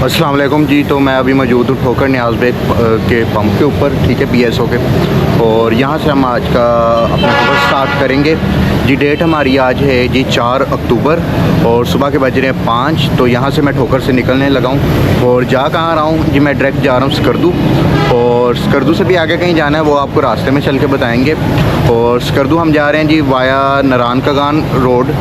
अस्सलाम वालेकुम जी। तो मैं अभी मौजूद हूँ ठोकर न्याज बेग के पंप के ऊपर, ठीक है, PSO के। और यहाँ से हम आज का अपना सफ़र स्टार्ट करेंगे जी। डेट हमारी आज है जी 4 अक्टूबर और सुबह के बज रहे हैं 5। तो यहाँ से मैं ठोकर से निकलने लगा हूँ और जा कहाँ रहा हूँ जी, मैं डायरेक्ट जा रहा हूँ स्कर्दू। और स्कर्दू से भी आगे कहीं जाना है वो आपको रास्ते में चल के बताएँगे। और स्कर्दू हम जा रहे हैं जी वाया नरान कागान रोड।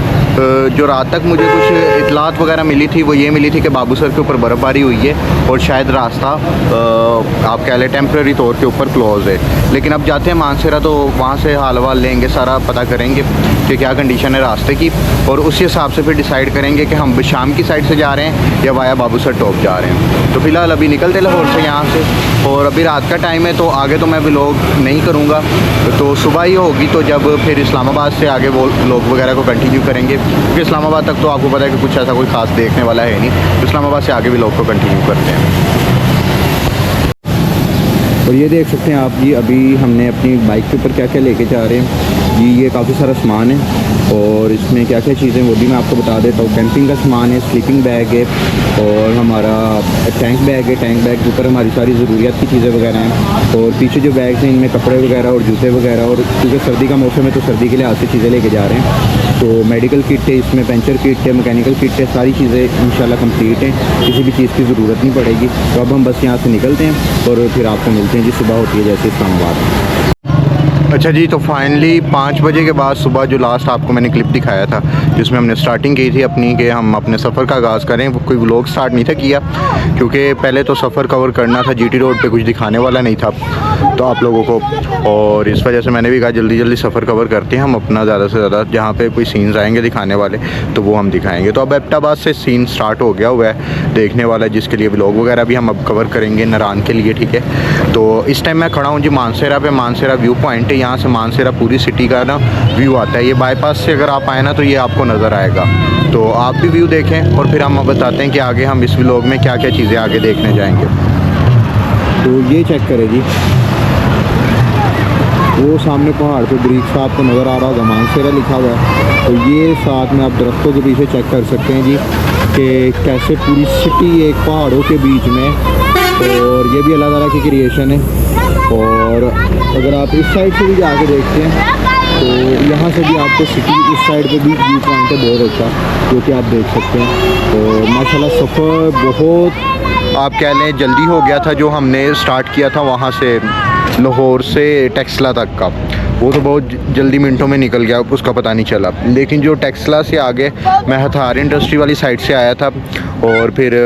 जो रात तक मुझे कुछ इतलात वगैरह मिली थी वो ये मिली थी कि बाबूसर के ऊपर बर्फ़बारी हुई है और शायद रास्ता आप कह लें टेम्प्रेरी तौर के ऊपर क्लोज़ है। लेकिन अब जाते हैं मानसरा, तो वहाँ से हाल वाल लेंगे, सारा पता करेंगे कि क्या कंडीशन है रास्ते की, और उसी हिसाब से फिर डिसाइड करेंगे कि हम शाम की साइड से जा रहे हैं या वाया बाबूसर टॉप जा रहे हैं। तो फ़िलहाल अभी निकलते लाहौर से यहाँ से, और अभी रात का टाइम है तो आगे तो मैं व्लॉग नहीं करूँगा, तो सुबह ही होगी। तो जब फिर इस्लामाबाद से आगे वो व्लॉग वगैरह को कंटिन्यू करेंगे, क्योंकि इस्लामाबाद तक तो आपको पता है कि कुछ ऐसा कोई ख़ास देखने वाला है नहीं। तो इस्लामाबाद से आगे व्लॉग को कंटिन्यू करते हैं। और ये देख सकते हैं आप जी, अभी हमने अपनी बाइक के ऊपर क्या क्या लेके जा रहे हैं जी। ये काफ़ी सारा सामान है और इसमें क्या क्या चीज़ें वो भी मैं आपको बता देता हूँ। कैंपिंग का सामान है, स्लीपिंग बैग है और हमारा टैंक बैग है। टैंक बैग के ऊपर हमारी सारी ज़रूरियात की चीज़ें वगैरह हैं। और पीछे जो बैग्स हैं इनमें कपड़े वगैरह और जूते वगैरह, और क्योंकि सर्दी का मौसम है तो सर्दी के लिए से चीज़ें लेके जा रहे हैं। तो मेडिकल किट है, इसमें पंचर किट है, मैकेनिकल किट है, सारी चीज़ें इंशाल्लाह कंप्लीट हैं, किसी भी चीज़ की ज़रूरत नहीं पड़ेगी। तो अब हम बस यहाँ से निकलते हैं और फिर आपको मिलते हैं जी, सुबह होती है जैसे इस्लामाबाद। अच्छा जी, तो फाइनली 5 बजे के बाद सुबह जो लास्ट आपको मैंने क्लिप दिखाया था जिसमें हमने स्टार्टिंग की थी अपनी कि हम अपने सफ़र का आगाज़ करें, वो कोई व्लॉग स्टार्ट नहीं था किया क्योंकि पहले तो सफ़र कवर करना था। GT रोड पे कुछ दिखाने वाला नहीं था तो आप लोगों को, और इस वजह से मैंने भी कहा जल्दी जल्दी सफ़र कवर करते हैं हम अपना, ज़्यादा से ज़्यादा जहाँ पे कोई सीन्स आएंगे दिखाने वाले तो वो हम दिखाएंगे। तो अब एबटाबाद से सीन स्टार्ट हो गया हुआ है देखने वाला, जिसके लिए व्लॉग वगैरह भी हम अब कवर करेंगे नारान के लिए, ठीक है। तो इस टाइम मैं खड़ा हूँ जी मानसरा पे। मानसरा व्यू पॉइंट है, यहाँ से मानसरा पूरी सिटी का ना व्यू आता है। ये बाईपास से अगर आप आए ना तो ये आपको नज़र आएगा, तो आप भी व्यू देखें और फिर हम बताते हैं कि आगे हम इस व्लॉग में क्या क्या चीज़ें आगे देखने जाएंगे। तो ये चेक करें जी, वो सामने पहाड़ पे ब्रिज सा आपको नज़र आ रहा होगा, मानसरा लिखा हुआ है। तो ये साथ में आप दरख्तों के पीछे चेक कर सकते हैं जी कि कैसे पूरी सिटी एक पहाड़ों के बीच में, और ये भी अल्लाह ताला की क्रिएशन है। और अगर आप इस साइड से भी जाके देखते हैं तो यहाँ से भी आपको सिटी इस साइड पे भी व्यू पॉइंट है बहुत अच्छा, जो कि आप देख सकते हैं। और माशाल्लाह सफ़र बहुत आप कह लें जल्दी हो गया था। जो हमने स्टार्ट किया था वहाँ से लाहौर से टेक्सला तक का, वो तो बहुत जल्दी मिनटों में निकल गया, उसका पता नहीं चला। लेकिन जो टेक्सला से आगे मैं हथार इंडस्ट्री वाली साइड से आया था और फिर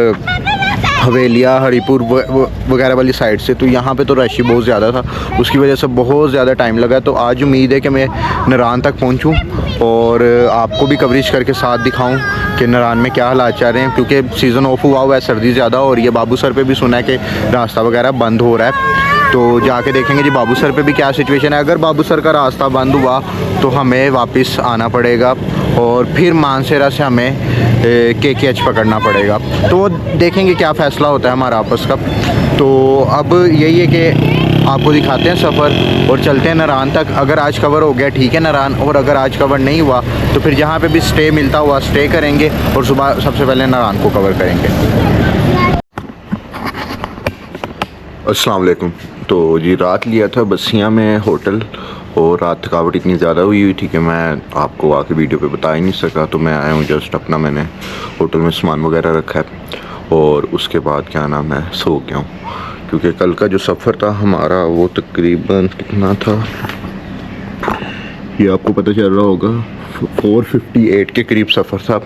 हवेलिया हरीपुर वगैरह वाली साइड से, तो यहाँ पे तो रश ही बहुत ज़्यादा था, उसकी वजह से बहुत ज़्यादा टाइम लगा। तो आज उम्मीद है कि मैं नारान तक पहुँचूँ और आपको भी कवरेज करके साथ दिखाऊं कि नारान में क्या हालात चल रहे हैं, क्योंकि सीज़न ऑफ हुआ हुआ है, सर्दी ज़्यादा हो रही है। बाबूसर पे भी सुना है कि रास्ता वगैरह बंद हो रहा है, तो जाके देखेंगे जी बाबूसर पे भी क्या सिचुएशन है। अगर बाबूसर का रास्ता बंद हुआ तो हमें वापस आना पड़ेगा और फिर मानसरा से हमें KKH पकड़ना पड़ेगा। तो वो देखेंगे क्या फ़ैसला होता है हमारा आपस का। तो अब यही है कि आपको दिखाते हैं सफ़र और चलते हैं नारान तक। अगर आज कवर हो गया ठीक है नारान, और अगर आज कवर नहीं हुआ तो फिर जहाँ पे भी स्टे मिलता हुआ स्टे करेंगे और सुबह सबसे पहले नारान को कवर करेंगे। अस्सलाम वालेकुम। तो जी रात लिया था बसिया में होटल, और रात थकावट इतनी ज़्यादा हुई थी कि मैं आपको आके वीडियो पे बता ही नहीं सका। तो मैं आया हूँ जस्ट अपना, मैंने होटल में सामान वगैरह रखा है और उसके बाद क्या नाम है सो गया हूँ, क्योंकि कल का जो सफ़र था हमारा वो तकरीबन कितना था ये आपको पता चल रहा होगा, 458 के करीब सफ़र था।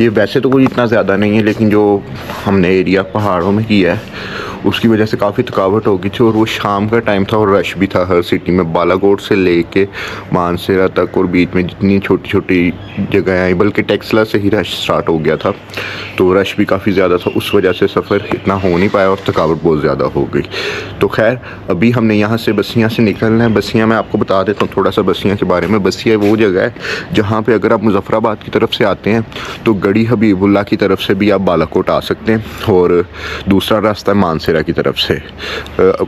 ये वैसे तो कोई इतना ज़्यादा नहीं है, लेकिन जो हमने एरिया पहाड़ों में किया है उसकी वजह से काफ़ी थकावट हो गई थी। और वो शाम का टाइम था और रश भी था हर सिटी में, बालाकोट से लेके मानसरा तक और बीच में जितनी छोटी छोटी जगह आई, बल्कि टेक्सला से ही रश स्टार्ट हो गया था। तो रश भी काफ़ी ज़्यादा था, उस वजह से सफ़र इतना हो नहीं पाया और थकावट बहुत ज़्यादा हो गई। तो खैर अभी हमने यहाँ से बसिया से निकलना है। बसिया मैं आपको बता देता हूँ थोड़ा सा बसिया के बारे में। बसिया वो जगह है जहाँ पे अगर आप मुजफ्फराबाद की तरफ से आते हैं तो गढ़ी हबीबुल्ला की तरफ से भी आप बालाकोट आ सकते हैं, और दूसरा रास्ता है मानसरा मानसरा की तरफ से।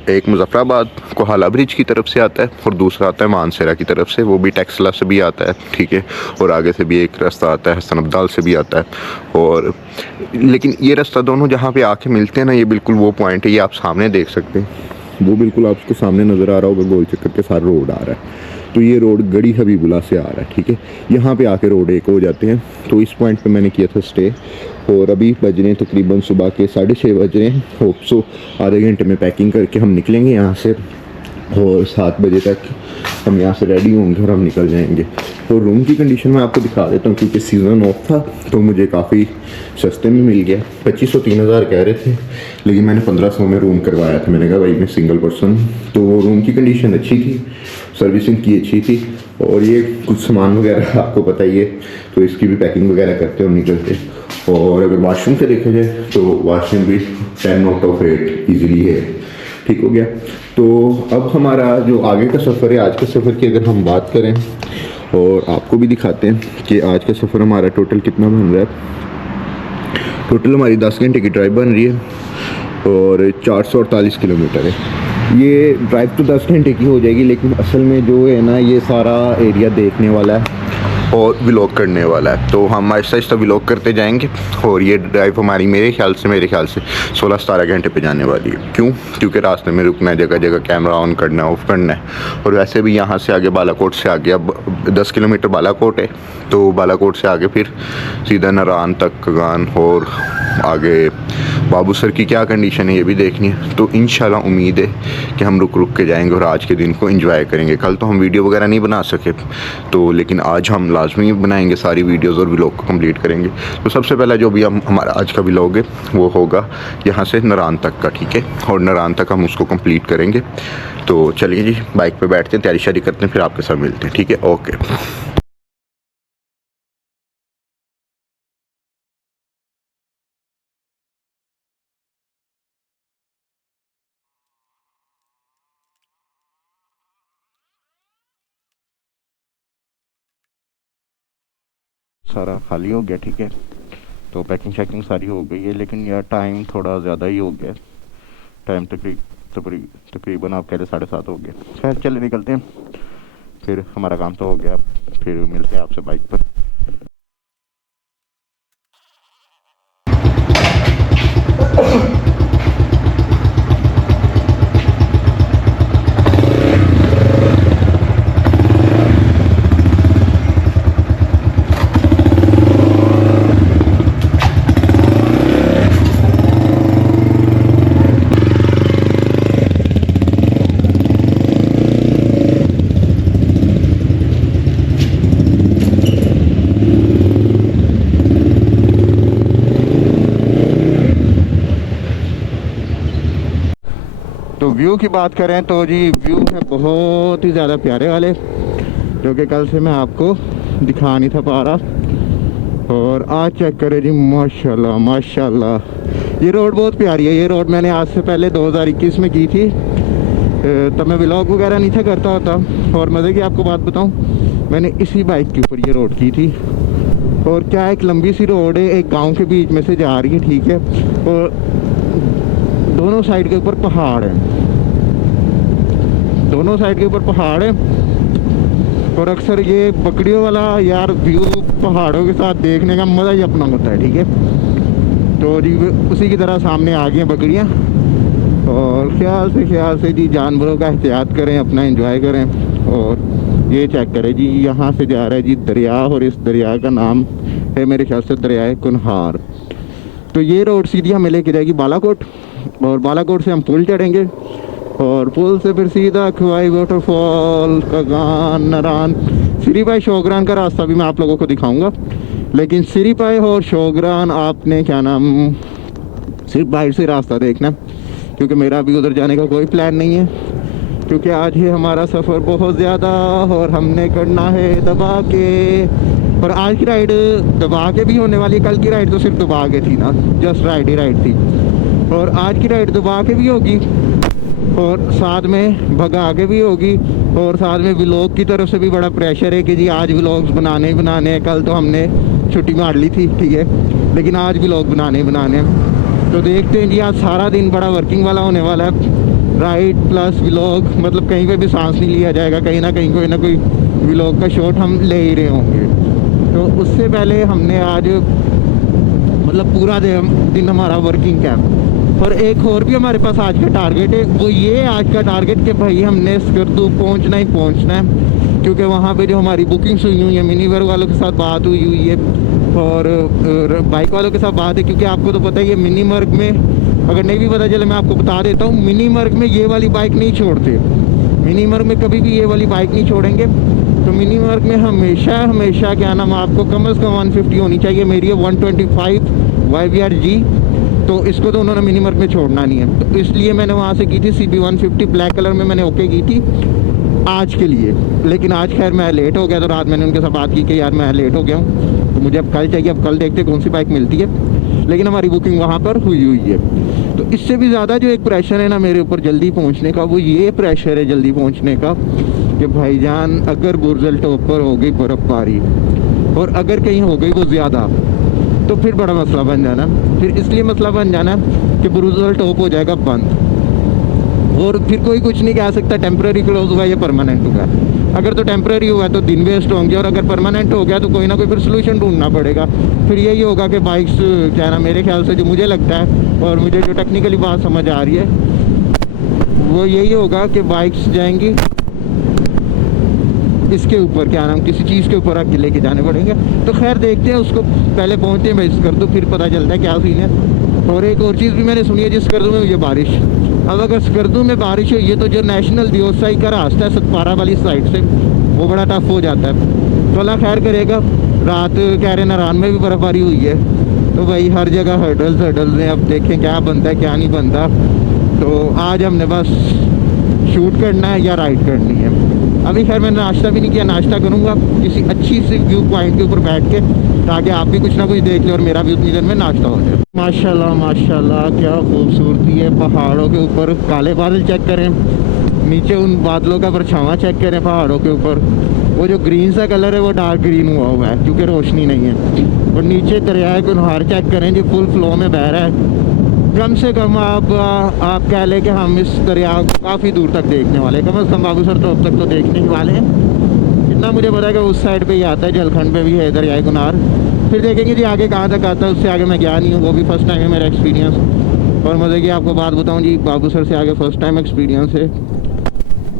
एक मुजफ्फराबाद कोहाला ब्रिज की तरफ से आता है और दूसरा आता है मानसरा की तरफ से, वो भी टेक्सला से भी आता है, ठीक है। और आगे से भी एक रास्ता आता है, हसन अब्दाल से भी आता है। और लेकिन ये रास्ता दोनों जहाँ पे आके मिलते हैं ना, ये बिल्कुल वो पॉइंट है, ये आप सामने देख सकते हैं, वो बिल्कुल आपको सामने नज़र आ रहा होगा, गोल चक्कर के साथ रोड आ रहा है। तो ये रोड गड़ी हबीबुल्ला से आ रहा है, ठीक है। यहाँ पे आके रोड एक हो जाते हैं। तो इस पॉइंट पे मैंने किया था स्टे, और अभी बज रहे हैं तकरीबन सुबह के 6:30 बज रहे हैं। होप सो आधे घंटे में पैकिंग करके हम निकलेंगे यहाँ से, और 7 बजे तक हम यहाँ से रेडी होंगे और हम निकल जाएंगे। तो रूम की कंडीशन मैं आपको दिखा देता हूँ, क्योंकि सीज़न ऑफ था तो मुझे काफ़ी सस्ते में मिल गया। 2500-3000 कह रहे थे, लेकिन मैंने 1500 में रूम करवाया था। मैंने कहा भाई मैं सिंगल पर्सन, तो रूम की कंडीशन अच्छी थी, सर्विसिंग की अच्छी थी। और ये कुछ सामान वगैरह आपको पता ही है, तो इसकी भी पैकिंग वगैरह करते और निकलते। और अगर वाशरूम से देखा जाए तो वाशरूम भी 10/8 ईजिली है, ठीक हो गया। तो अब हमारा जो आगे का सफ़र है, आज के सफ़र की अगर हम बात करें और आपको भी दिखाते हैं कि आज का सफ़र हमारा टोटल कितना बन रहा है। टोटल हमारी 10 घंटे की ड्राइव बन रही है और 448 किलोमीटर है। ये ड्राइव तो 10 घंटे की हो जाएगी, लेकिन असल में जो है ना, ये सारा एरिया देखने वाला है और व्लॉग करने वाला है। तो हम आहिस्ता आहिस्ता व्लॉग करते जाएंगे। और ये ड्राइव हमारी मेरे ख्याल से 16-17 घंटे पे जाने वाली है। क्यों? क्योंकि रास्ते में रुकना है, जगह जगह कैमरा ऑन करना है, ऑफ करना है। और वैसे भी यहाँ से आगे बालाकोट से आगे, अब 10 किलोमीटर बालाकोट है, तो बालाकोट से आगे फिर सीधा नारान तक कगान, और आगे बाबूसर की क्या कंडीशन है ये भी देखनी है। तो इंशाल्लाह उम्मीद है कि हम रुक रुक के जाएंगे और आज के दिन को एंजॉय करेंगे। कल तो हम वीडियो वगैरह नहीं बना सके, तो लेकिन आज हम लाजमी बनाएंगे सारी वीडियोस और व्लॉग को कंप्लीट करेंगे। तो सबसे पहला जो भी हमारा आज का व्लॉग है वो होगा यहाँ से नारान तक का, ठीक है। और नारान तक हम उसको कंप्लीट करेंगे। तो चलिए जी, बाइक पे बैठते हैं, तैयारी शारी करते हैं, फिर आपके साथ मिलते हैं, ठीक है। ओके। सारा खाली हो गया, ठीक है। तो पैकिंग शैकिंग सारी हो गई है, लेकिन यार टाइम थोड़ा ज़्यादा ही हो गया। टाइम तकरीबन आप कह रहे 7:30 हो गया। खैर चले निकलते हैं, फिर हमारा काम तो हो गया। फिर मिलते हैं आपसे बाइक पर। तो व्यू की बात करें तो जी व्यू है बहुत ही ज़्यादा प्यारे वाले, जो कि कल से मैं आपको दिखा नहीं था पा रहा। और आज चेक करें जी, माशाल्लाह माशाल्लाह, ये रोड बहुत प्यारी है। ये रोड मैंने आज से पहले 2021 में की थी, तब मैं व्लॉग वगैरह नहीं था करता होता। और मज़े की आपको बात बताऊं, मैंने इसी बाइक के ऊपर ये रोड की थी। और क्या एक लंबी सी रोड है, एक गांव के बीच में से जा रही है, ठीक है। और दोनों साइड के ऊपर पहाड़ हैं, दोनों साइड के ऊपर पहाड़ है। और अक्सर ये बकरियों वाला यार व्यू पहाड़ों के साथ देखने का मज़ा ही अपना होता है, ठीक है। तो जी उसी की तरह सामने आ गई हैं बकरियाँ। और ख्याल से जी जानवरों का एहतियात करें, अपना एंजॉय करें। और ये चेक करें जी, यहाँ से जा रहा है जी दरिया, और इस दरिया का नाम है मेरे ख्याल से दरियाए कुनहार। तो ये रोड सीधी हमें लेके जाएगी बालाकोट, और बालाकोट से हम पुल चढ़ेंगे, और पुल से फिर सीधा खुवाई वाटरफॉल, कगान, नारान, सिरीपाई, शोगरान का रास्ता भी मैं आप लोगों को दिखाऊंगा। लेकिन सिरीपाई और शोगरान आपने क्या नाम सिर्फ बाहर से रास्ता देखना, क्योंकि मेरा भी उधर जाने का कोई प्लान नहीं है। क्योंकि आज है हमारा सफ़र बहुत ज़्यादा, और हमने करना है दबा के। और आज की राइड दबा के भी होने वाली है, कल की राइड तो सिर्फ दबा के थी ना, जस्ट राइड ही राइड थी। और आज की राइड दबा के भी होगी, और साथ में भगा के भी होगी, और साथ में व्लॉग की तरफ से भी बड़ा प्रेशर है कि जी आज व्लॉग्स बनाने ही बनाने हैं। कल तो हमने छुट्टी मार ली थी, ठीक है, लेकिन आज व्लॉग बनाने ही बनाने हैं। तो देखते हैं जी, आज सारा दिन बड़ा वर्किंग वाला होने वाला है। राइड प्लस व्लॉग, मतलब कहीं पे भी सांस नहीं लिया जाएगा, कहीं ना कहीं कोई ना कोई व्लॉग का शॉट हम ले ही रहे होंगे। तो उससे पहले हमने आज मतलब पूरा दिन हमारा वर्किंग कैंप, और एक और भी हमारे पास आज का टारगेट है। वो ये आज का टारगेट कि भाई हमने स्कर्दू पहुंचना ही पहुंचना है, क्योंकि वहाँ पे जो हमारी बुकिंग्स हुई हुई है, मिनी वर्ग वालों के साथ बात हुई हुई है और बाइक वालों के साथ बात है। क्योंकि आपको तो पता ही है, मिनी वर्ग में, अगर नहीं भी पता चले मैं आपको बता देता हूँ, मिनी वर्ग में ये वाली बाइक नहीं छोड़ते। मिनी वर्ग में कभी भी ये वाली बाइक नहीं छोड़ेंगे। तो मिनी वर्ग में हमेशा क्या नाम, आपको कम से कम 150 होनी चाहिए। मेरी है 125 YVR-G, तो इसको तो उन्होंने मिनी वर्ग में छोड़ना नहीं है। तो इसलिए मैंने वहाँ से की थी CB 150 ब्लैक कलर में, मैंने ओके की थी आज के लिए। लेकिन आज खैर मैं लेट हो गया, तो रात मैंने उनके साथ बात की कि यार मैं लेट हो गया हूँ, तो मुझे अब कल चाहिए। अब कल देखते कौन सी बाइक मिलती है, लेकिन हमारी बुकिंग वहाँ पर हुई है। तो इससे भी ज़्यादा जो एक प्रेशर है ना मेरे ऊपर जल्दी पहुँचने का, वो ये प्रेशर है जल्दी पहुँचने का कि भाईजान अगर बुर्जल टॉप पर हो गई बर्फ़बारी, और अगर कहीं हो गई वो ज़्यादा, तो फिर बड़ा मसला बन जाना। फिर इसलिए मसला बन जाना कि बुर्जल टॉप हो जाएगा बंद, और फिर कोई कुछ नहीं कह सकता टेम्प्रेरी क्लोज हुआ या परमानेंट हुआ। अगर तो टेम्प्रेरी हुआ तो दिन वेस्ट होंगे, और अगर परमानेंट हो गया तो कोई ना कोई फिर सोल्यूशन ढूंढना पड़ेगा। फिर यही होगा कि बाइक्स क्या ना, मेरे ख्याल से जो मुझे लगता है और मुझे जो टेक्निकली बात समझ आ रही है, वो यही होगा कि बाइक्स जाएंगी इसके ऊपर, क्या नाम, किसी चीज़ के ऊपर आके लेके जाने पड़ेंगे। तो खैर देखते हैं, उसको पहले पहुँचते हैं मैं इस कर दूँ, फिर पता चलता है क्या सीन है। और एक और चीज़ भी मैंने सुनी है, जिस कर दूँ में ये बारिश, अब अगर स्कर्दू में बारिश हुई है तो जो नेशनल दियोसाई का रास्ता है सतपारा वाली साइड से, वो बड़ा टफ हो जाता है। तो अल्लाह खैर करेगा। रात कह रहे नारायण में भी बर्फ़बारी हुई है, तो भाई हर जगह हर्डल्स हैं। अब देखें क्या बनता है क्या नहीं बनता। तो आज हमने बस शूट करना है या राइड करनी है। अभी खैर मैंने नाश्ता भी नहीं किया, नाश्ता करूँगा किसी अच्छी सी व्यू पॉइंट के ऊपर बैठ के, ताकि आप भी कुछ ना कुछ देख लें और मेरा भी उतनी देर में नाश्ता हो जाए। माशाल्लाह माशाल्लाह क्या खूबसूरती है। पहाड़ों के ऊपर काले बादल चेक करें, नीचे उन बादलों का परछावां चेक करें पहाड़ों के ऊपर। वो जो ग्रीन सा कलर है वो डार्क ग्रीन हुआ है क्योंकि रोशनी नहीं है। और नीचे दरियाए गुनहार चेक करें जो फुल फ्लो में बह रहा है। कम से कम आप कह लें कि हम इस दरिया को काफ़ी दूर तक देखने वाले, कम से कम बाबूसर टॉप तक तो देखने ही वाले हैं। इतना मुझे पता है कि उस साइड पे ही आता है, झारखंड पे भी है दरियाए गुनहार। फिर देखेंगे जी आगे कहाँ तक आता है, उससे आगे मैं गया नहीं हूँ, वो भी फर्स्ट टाइम है मेरा एक्सपीरियंस। और मज़े की आपको बात बताऊँ जी, बाबूसर से आगे फर्स्ट टाइम एक्सपीरियंस है।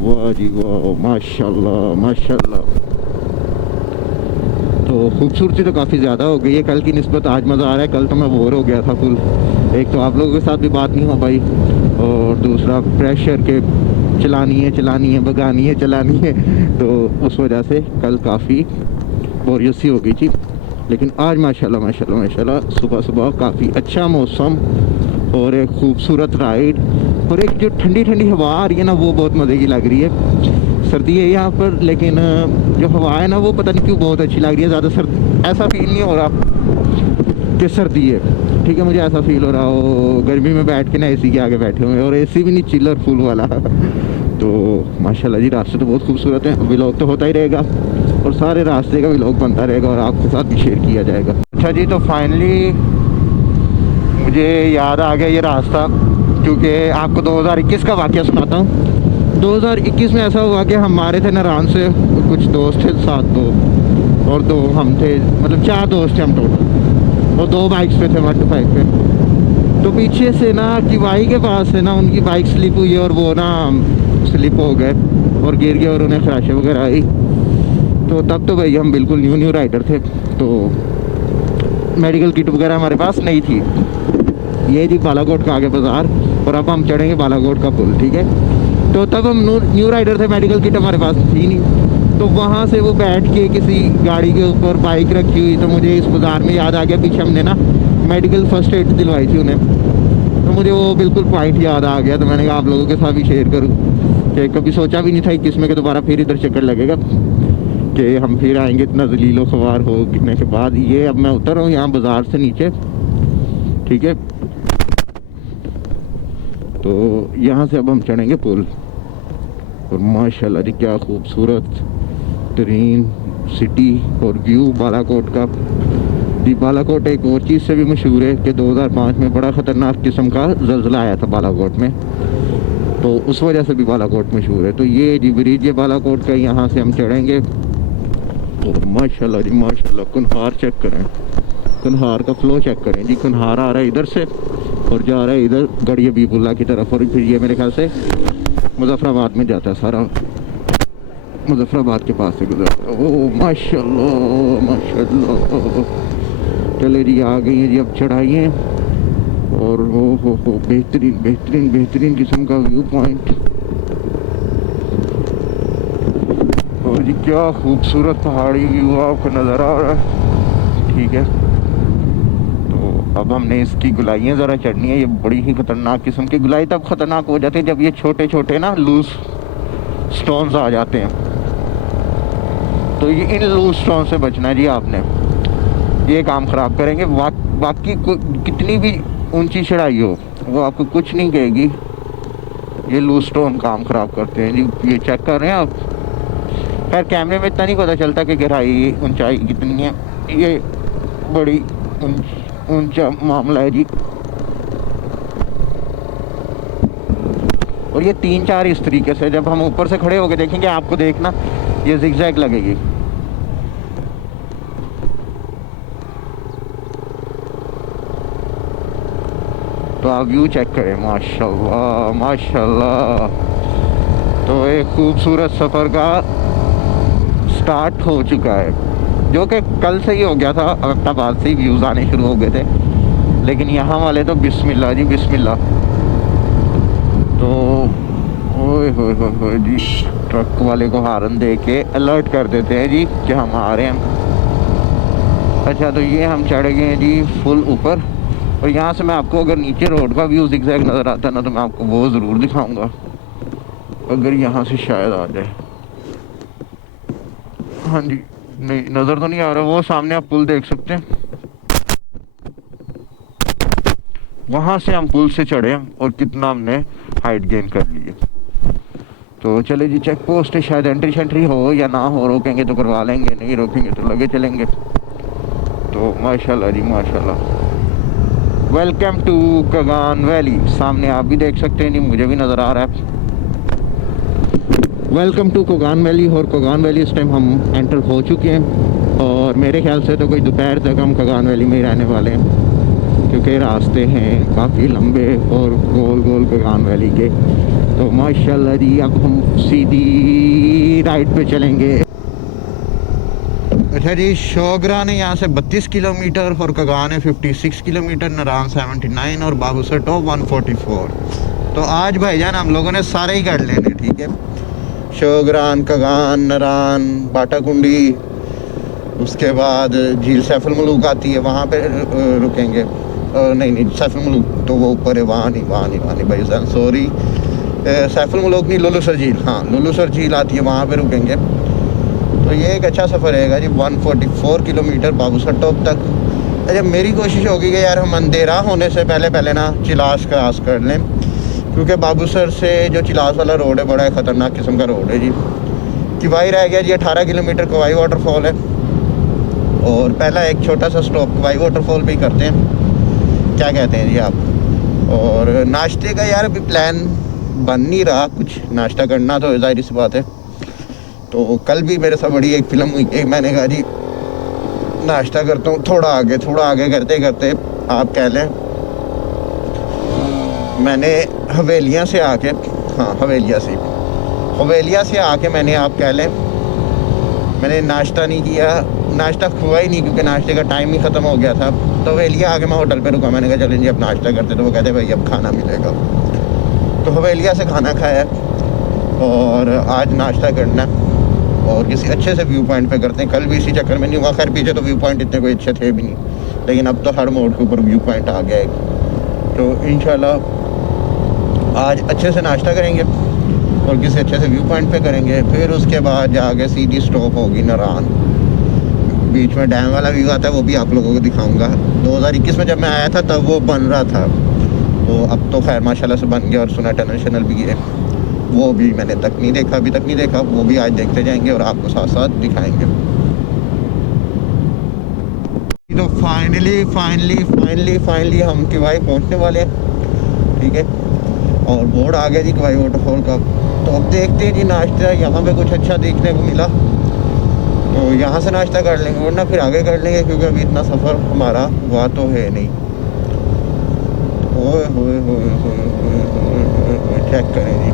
वाह जी वाह, माशाल्लाह माशाल्लाह। तो खूबसूरती तो काफ़ी ज़्यादा हो गई है कल की निस्बत, आज मज़ा आ रहा है। कल तो मैं बोर हो गया था फुल, एक तो आप लोगों के साथ भी बात नहीं हो पाई, और दूसरा प्रेशर के चलानी है भगानी है चलानी है, तो उस वजह से कल काफ़ी बोरियत सी हो गई थी। लेकिन आज माशाल्लाह माशाल्लाह माशाल्लाह सुबह सुबह काफ़ी अच्छा मौसम और एक खूबसूरत राइड, और एक जो ठंडी ठंडी हवा आ रही है ना, वो बहुत मज़े की लग रही है। सर्दी है यहाँ पर, लेकिन जो हवा है ना वो पता नहीं क्यों बहुत अच्छी लग रही है। ज़्यादा सर्द ऐसा फील नहीं हो रहा कि सर्दी है, ठीक है, मुझे ऐसा फील हो रहा हो गर्मी में बैठ के ना एसी के आगे बैठे हुए, और एसी भी नहीं, चिलर फुल वाला। तो माशाल्लाह जी रास्ते तो बहुत खूबसूरत हैं। व्लॉग तो होता ही रहेगा और सारे रास्ते का व्लॉग बनता रहेगा और आपके साथ भी शेयर किया जाएगा। अच्छा जी, तो फाइनली मुझे याद आ गया ये रास्ता, क्योंकि आपको 2021 का वाक़या सुनाता हूँ। 2021 में ऐसा हुआ कि हमारे थे नारायण से कुछ दोस्त थे, 7 दो और 2 हम थे, मतलब 4 दोस्त थे हम टोटल, और 2 बाइक्स पे थे 125 पे। तो पीछे से ना किवाई के पास से ना उनकी बाइक स्लिप हुई और वो ना स्लिप हो गए और गिर गए और उन्हें खराशे वगैरह आई। तो तब तो भाई हम बिल्कुल न्यू राइडर थे, तो मेडिकल किट वगैरह हमारे पास नहीं थी। ये जी बालाकोट का आगे बाज़ार, और अब हम चढ़ेंगे बालाकोट का पुल, ठीक है। तो तब हम न्यू राइडर थे, मेडिकल किट हमारे पास थी नहीं। तो वहाँ से वो बैठ के किसी गाड़ी के ऊपर बाइक रखी हुई, तो मुझे इस बाज़ार में याद आ गया, पीछे हमने ना मेडिकल फर्स्ट एड दिलवाई थी उन्हें, तो मुझे वो बिल्कुल पॉइंट याद आ गया। तो मैंने कहा आप लोगों के साथ भी शेयर करूँ कि कभी सोचा भी नहीं था कि इसमें के दोबारा फिर इधर चक्कर लगेगा कि हम फिर आएंगे इतना जलीलो ख्वार हो गिरने के बाद। ये अब मैं उतर रहा हूँ यहाँ बाज़ार से नीचे, ठीक है। तो यहाँ से अब हम चढ़ेंगे पुल, और माशाल्लाह जी क्या खूबसूरत तरीन सिटी और व्यू बालाकोट का जी बालाकोट एक और चीज़ से भी मशहूर है कि 2005 में बड़ा ख़तरनाक किस्म का ज़लज़ला आया था बालाकोट में, तो उस वजह से भी बालाकोट मशहूर है। तो ये जी ब्रिज ये बालाकोट का, यहाँ से हम चढ़ेंगे। तो माशाल्लाह जी माशाल्लाह, कुनहार चेक करें, कुनहार का फ्लो चेक करें जी। कुनहार आ रहा है इधर से और जा रहा है इधर गढ़ी हबीबुल्ला की तरफ, और फिर ये मेरे ख्याल से मुजफ्फराबाद में जाता है, सारा मुजफ्फराबाद के पास से गुजरता है। ओह माशाल्लाह माशाल्लाह। चले जी आ गई है जी अब चढ़ाइए, और हो बेहतरीन बेहतरीन बेहतरीन किस्म का व्यू पॉइंट। और जी क्या खूबसूरत पहाड़ी व्यू आपको नज़र आ रहा है, ठीक है। तो अब हमने इसकी गुलाइयाँ ज़रा चढ़नी है। ये बड़ी ही ख़तरनाक किस्म की गुलाई तब ख़तरनाक हो जाती है जब ये छोटे छोटे ना लूज स्टोन्स आ जाते हैं। तो ये इन लूज स्टोन से बचना है जी आपने, ये काम ख़राब करेंगे। बाकी कितनी भी ऊंची चढ़ाई हो वो आपको कुछ नहीं कहेगी, ये लूज स्टोन काम ख़राब करते हैं जी। ये चेक कर रहे हैं आप। खैर कैमरे में इतना नहीं पता चलता कि गहराई ऊंचाई कितनी है, ये बड़ी ऊंचा मामला है जी। और ये 3-4 इस तरीके से, जब हम ऊपर से खड़े होकर देखेंगे आपको देखना ये जिगजैग लगेगी। तो आप व्यू चेक करें, माशाल्लाह माशाल्लाह। तो एक खूबसूरत सफ़र का स्टार्ट हो चुका है, जो कि कल से ही हो गया था। अब्बताबाद से ही व्यूज़ आने शुरू हो गए थे, लेकिन यहाँ वाले तो बिस्मिल्लाह जी बिस्मिल्लाह। तो ओए होए जी, ट्रक वाले को हारन दे के अलर्ट कर देते हैं जी कि हम आ रहे हैं। अच्छा तो ये हम चढ़ गए हैं जी फुल ऊपर, और यहाँ से मैं आपको अगर नीचे रोड का व्यू ज़िगज़ैग नज़र आता है ना, तो मैं आपको वो ज़रूर दिखाऊंगा, अगर यहाँ से शायद आ जाए। हाँ जी, नहीं नज़र तो नहीं आ रहा। वो सामने आप पुल देख सकते हैं, वहाँ से हम पुल से चढ़े और कितना हमने हाइट गेन कर ली है। तो चले जी, चेक पोस्ट है, शायद एंट्री शेंट्री हो या ना हो, रोकेंगे तो करवा लेंगे, नहीं रोकेंगे तो लगे चलेंगे। तो माशाल्लाह जी माशाल्लाह। वेलकम टू कगान वैली, सामने आप भी देख सकते हैं जी, मुझे भी नज़र आ रहा है। Welcome to Kaghan valley. और कोगान वैली इस टाइम हम एंटर हो चुके हैं, और मेरे ख्याल से तो कोई दोपहर तक हम कोगान वैली में ही रहने वाले हैं, क्योंकि रास्ते हैं काफ़ी लंबे और गोल गोल कोगान वैली के। तो माशाल्लाह जी अब हम सीधी राइट पे चलेंगे। अच्छा जी, शोगरा ने यहाँ से 32 किलोमीटर और कगान है 56 किलोमीटर, नारान 79 और बाबूसर टॉप 144। तो आज भाईजान हम लोगों ने सारे ही कर लेने, ठीक है। शोगरान, कगान, नारान, बाटा कुंडी, उसके बाद झील सैफुल मलूक आती है, वहाँ पे रुकेंगे। नहीं सैफुल मलूक तो वो ऊपर है, वहाँ नहीं भाईजान, सॉरी। सैफुल मलूक नहीं, लुलुसर झील, हाँ लुलुसर झील आती है, वहाँ पे रुकेंगे। तो ये एक अच्छा सफ़र रहेगा जी, 144 किलोमीटर बाबूसर टॉप तक। अच्छा मेरी कोशिश होगी कि यार हम अंधेरा होने से पहले ना चिलास क्रॉस कर लें, क्योंकि बाबूसर से जो चिलास वाला रोड है बड़ा ख़तरनाक किस्म का रोड है जी। किवाई रह गया जी, 18 किलोमीटर किवाई वाटरफॉल है, और पहला एक छोटा सा स्टॉप किवाई वाटरफॉल पे ही करते हैं, क्या कहते हैं जी आप। और नाश्ते का यार अभी प्लान बन नहीं रहा, कुछ नाश्ता करना तो ज़ाहिर सी बात है। तो कल भी मेरे साथ बड़ी एक फ़िल्म हुई कि मैंने कहा जी नाश्ता करता हूँ, थोड़ा आगे करते करते आप कह लें मैंने हवेलियाँ से आके, हाँ हवेलिया से आके मैंने आप कह लें मैंने नाश्ता नहीं किया, नाश्ता हुआ ही नहीं, क्योंकि नाश्ते का टाइम ही ख़त्म हो गया था। तो हवेलिया आके मैं होटल पे रुका, मैंने कहा चलें जी अब नाश्ता करते। तो वो कहते भाई अब खाना मिलेगा, तो हवेलिया से खाना खाया और आज नाश्ता करना और किसी अच्छे से व्यू पॉइंट पे करते हैं। कल भी इसी चक्कर में नहीं हुआ, खैर पीछे तो व्यू पॉइंट इतने कोई अच्छे थे भी नहीं, लेकिन अब तो हर मोड़ के ऊपर व्यू पॉइंट आ गया है। तो इंशाल्लाह आज अच्छे से नाश्ता करेंगे और किसी अच्छे से व्यू पॉइंट पे करेंगे। फिर उसके बाद जाके सीधी स्टॉप होगी नारान, बीच में डैम वाला व्यू आता है, वो भी आप लोगों को दिखाऊंगा। 2021 में जब मैं आया था तब वो बन रहा था, तो अब तो खैर माशाल्लाह से बन गया, और सुना टनल शनल भी है, वो भी मैंने अभी तक नहीं देखा, वो भी आज देखते जाएंगे और आपको साथ साथ दिखाएंगे। तो फाइनली हम किवाई पहुंचने वाले हैं, ठीक है। और बोर्ड आ गया जी किवाई वाटरफॉल का। तो अब देखते हैं जी, नाश्ता यहाँ पे कुछ अच्छा देखने को मिला तो यहाँ से नाश्ता कर लेंगे, वरना फिर आगे कर लेंगे, क्योंकि अभी इतना सफ़र हमारा हुआ तो है नहीं। ओए होए होए होए होए होए होए, चेक करें जी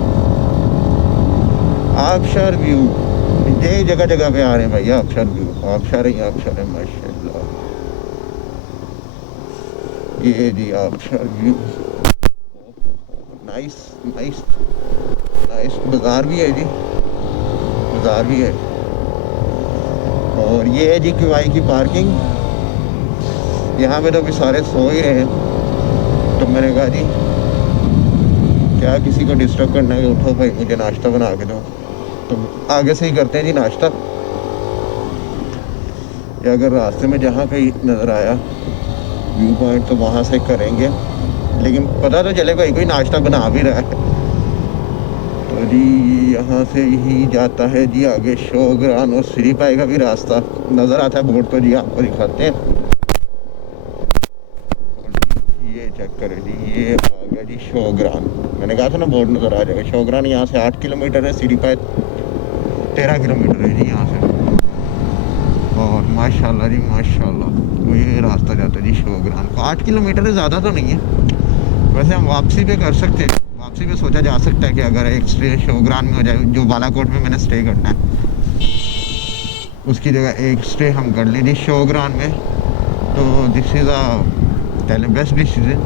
आबशार व्यू, ये जगह जगह पे आ रहे हैं भाई आबशार व्यू, आबशार है माशाल्लाह। ये जी आबशार व्यू, नाइस नाइस नाइस। बाजार भी है जी, बाजार भी है। और ये है जी किवाई की पार्किंग। यहाँ पे तो अभी सारे सो ही रहे हैं, तो मैंने कहा जी क्या किसी को डिस्टर्ब करना है, उठो भाई मुझे नाश्ता बना के दो। तो आगे से ही करते हैं जी नाश्ता, या अगर रास्ते में जहाँ कहीं नज़र आया व्यू पॉइंट तो वहाँ से करेंगे, लेकिन पता तो चले भाई कोई नाश्ता बना भी रहा है। तो जी यहाँ से ही जाता है जी आगे शोग्रान और सिरीपाई का भी रास्ता नज़र आता है, बोर्ड तो जी आपको दिखाते हैं। ये चेक करें जी, ये आ गया जी शोग्रान। मैंने कहा था ना बोर्ड नज़र आ जाएगा। शोग्रान यहाँ से 8 किलोमीटर है, सिरीपाई 13 किलोमीटर है जी यहाँ से। और माशाल्लाह जी माशाल्लाह, तो ये रास्ता जाता है जी शोग्रान को। 8 किलोमीटर है, ज़्यादा तो नहीं है। वैसे हम वापसी पे कर सकते हैं, वापसी पे सोचा जा सकता है कि अगर एक स्टे शोग्रान में हो जाए, जो बालाकोट में मैंने स्टे करना है उसकी जगह एक स्टे हम कर लें जी शोग्रान में, तो this is a best decision.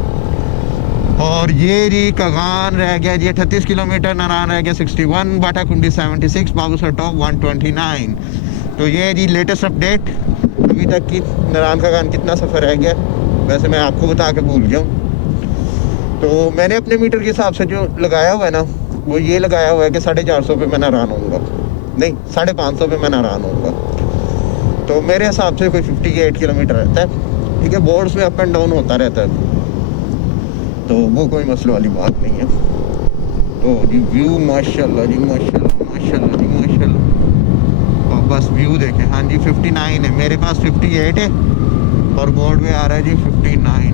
और ये जी कगान रह गया जी 38 किलोमीटर, नारायण रह गया 61, बाटाकुंडी 76, बाबूसर टॉप 129। तो ये जी लेटेस्ट अपडेट अभी तक की नारायण कगान कितना सफ़र रह गया, वैसे मैं आपको बता के भूल गया हूँ। तो मैंने अपने मीटर के हिसाब से जो लगाया हुआ है ना, वो ये लगाया हुआ है कि 450 पे मैं नारायण होऊंगा, नहीं 550 पे मैं नारायण होऊंगा। तो मेरे हिसाब से कोई 58 किलोमीटर रहता है, ठीक है। बोर्ड्स में अप एंड डाउन होता रहता है, तो वो कोई मसले वाली बात नहीं है। तो जी व्यू माशाल्लाह जी माशाल्लाह माशाल्लाह जी माशाल्लाह। और बस व्यू देखें, हाँ जी 59 है, मेरे पास 58 है और बोर्ड पे आ रहा है जी 59।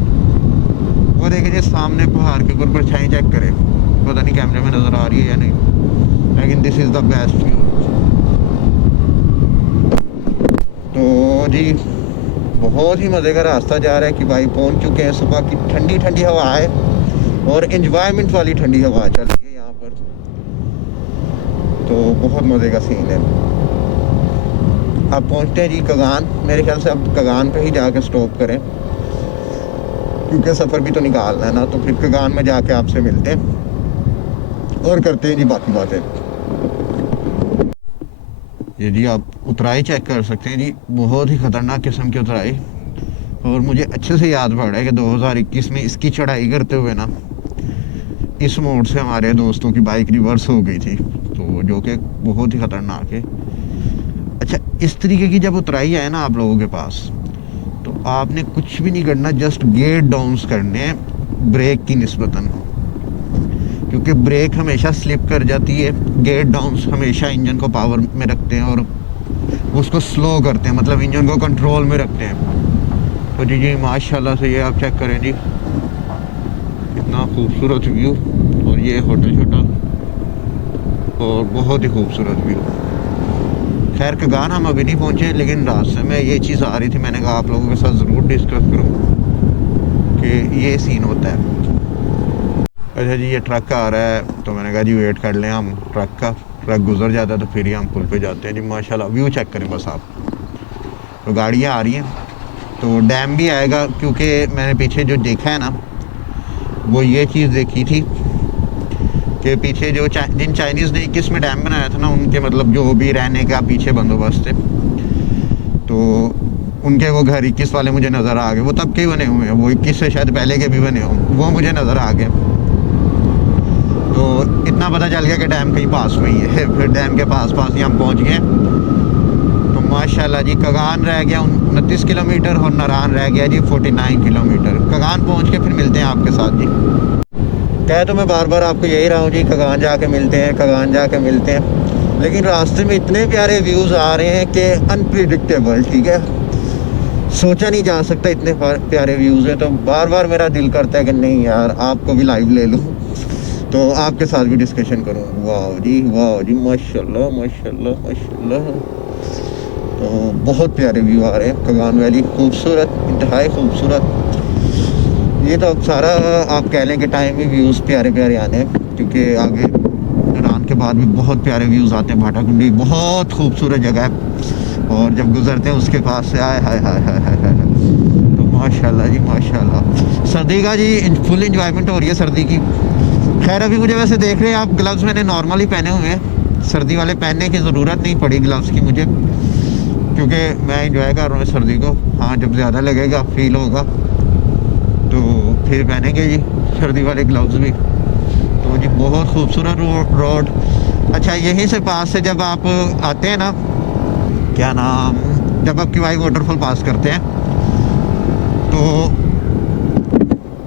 वो देखें जी सामने पहाड़ के ऊपर परछाई चेक करें, पता नहीं कैमरे में नज़र आ रही है या नहीं, लेकिन this is the best view. तो जी बहुत ही मज़े का रास्ता जा रहा है कि भाई पहुंच चुके हैं। सुबह की ठंडी ठंडी हवा है और एंजॉयमेंट वाली ठंडी हवा चल रही है यहाँ पर, तो बहुत मज़े का सीन है। अब पहुँचते हैं जी कगान। मेरे ख्याल से अब कगान पे ही जाके स्टॉप करें, क्योंकि सफ़र भी तो निकालना है ना। तो फिर कगान में जाके आपसे मिलते हैं और करते हैं जी बाकी बातें। ये जी आप उतराई चेक कर सकते हैं जी, बहुत ही ख़तरनाक किस्म की उतराई। और मुझे अच्छे से याद पड़ रहा है कि 2021 में इसकी चढ़ाई करते हुए ना इस मोड़ से हमारे दोस्तों की बाइक रिवर्स हो गई थी, तो जो कि बहुत ही ख़तरनाक है। अच्छा, इस तरीके की जब उतराई आए ना आप लोगों के पास, तो आपने कुछ भी नहीं करना, जस्ट गेट डाउन्स करने हैं ब्रेक की निस्बतन, क्योंकि ब्रेक हमेशा स्लिप कर जाती है। गेट डाउन्स हमेशा इंजन को पावर में रखते हैं और उसको स्लो करते हैं, मतलब इंजन को कंट्रोल में रखते हैं। तो जी माशाल्लाह से ये आप चेक करें जी, इतना खूबसूरत व्यू। और ये होटल छोटल और बहुत ही खूबसूरत व्यू। खैर कगान हम अभी नहीं पहुँचे, लेकिन रास्ते में ये चीज़ आ रही थी, मैंने कहा आप लोगों के साथ ज़रूर डिस्कस करूँ कि ये सीन होता है। अच्छा जी, ये ट्रक आ रहा है, तो मैंने कहा जी वेट कर लें हम ट्रक का। ट्रक गुजर जाता है तो फिर ही हम पुल पे जाते हैं जी। माशाल्लाह व्यू चेक करें बस आप। तो गाड़ियाँ आ रही हैं, तो डैम भी आएगा, क्योंकि मैंने पीछे जो देखा है ना, वो ये चीज़ देखी थी कि पीछे जो जिन चाइनीज़ ने 21 में डैम बनाया था ना, उनके मतलब जो भी रहने का पीछे बंदोबस्त है, तो उनके वो घर 21 वाले मुझे नज़र आ गए। वो तब के ही बने हुए हैं, वो 21 से शायद पहले के भी बने हों, वो मुझे नज़र आ गए। तो इतना पता चल गया कि डैम कहीं पास में ही है। फिर डैम के पास ही हम पहुंच गए। तो माशाल्लाह जी कगान रह गया 29 किलोमीटर और नारायण रह गया जी 49 किलोमीटर। कगान पहुंच के फिर मिलते हैं आपके साथ जी। कह तो मैं बार बार आपको यही रहा हूँ जी, कगान जाके मिलते हैं, कगान जाके मिलते हैं, लेकिन रास्ते में इतने प्यारे व्यूज़ आ रहे हैं कि अनप्रिडिक्टेबल, ठीक है। सोचा नहीं जा सकता, इतने प्यारे व्यूज़ हैं। तो बार बार मेरा दिल करता है कि नहीं यार आपको भी लाइव ले लूँ, तो आपके साथ भी डिस्कशन करूँ। वाह जी माशाल्लाह माशाल्लाह माशाल्लाह। तो बहुत प्यारे व्यू आ रहे हैं। कगान वैली खूबसूरत, इंतहाई खूबसूरत। ये तो अब सारा आप कह लें कि टाइम ही व्यूज़ प्यारे प्यारे आने हैं, क्योंकि आगे ईरान के बाद भी बहुत प्यारे व्यूज़ आते हैं। भाटाकुंडी बहुत खूबसूरत जगह है, और जब गुजरते हैं उसके पास से आए हाय हाय हाय हाय हाय, तो माशाल्लाह जी माशाल्लाह। सर्दी का जी फुल इंजॉयमेंट हो रही है सर्दी की। खैर अभी मुझे वैसे देख रहे हैं आप, ग्लव्स मैंने नॉर्मली पहने हुए हैं, सर्दी वाले पहनने की ज़रूरत नहीं पड़ी ग्लव्स की मुझे, क्योंकि मैं इंजॉय कर रहा हूँ सर्दी को। हाँ जब ज़्यादा लगेगा फील होगा तो फिर पहनेंगे जी सर्दी वाले ग्लव्स भी। तो जी बहुत खूबसूरत रोड। अच्छा यहीं से पास से जब आप आते हैं ना, क्या नाम, जब आप किवाई वाटरफॉल पास करते हैं तो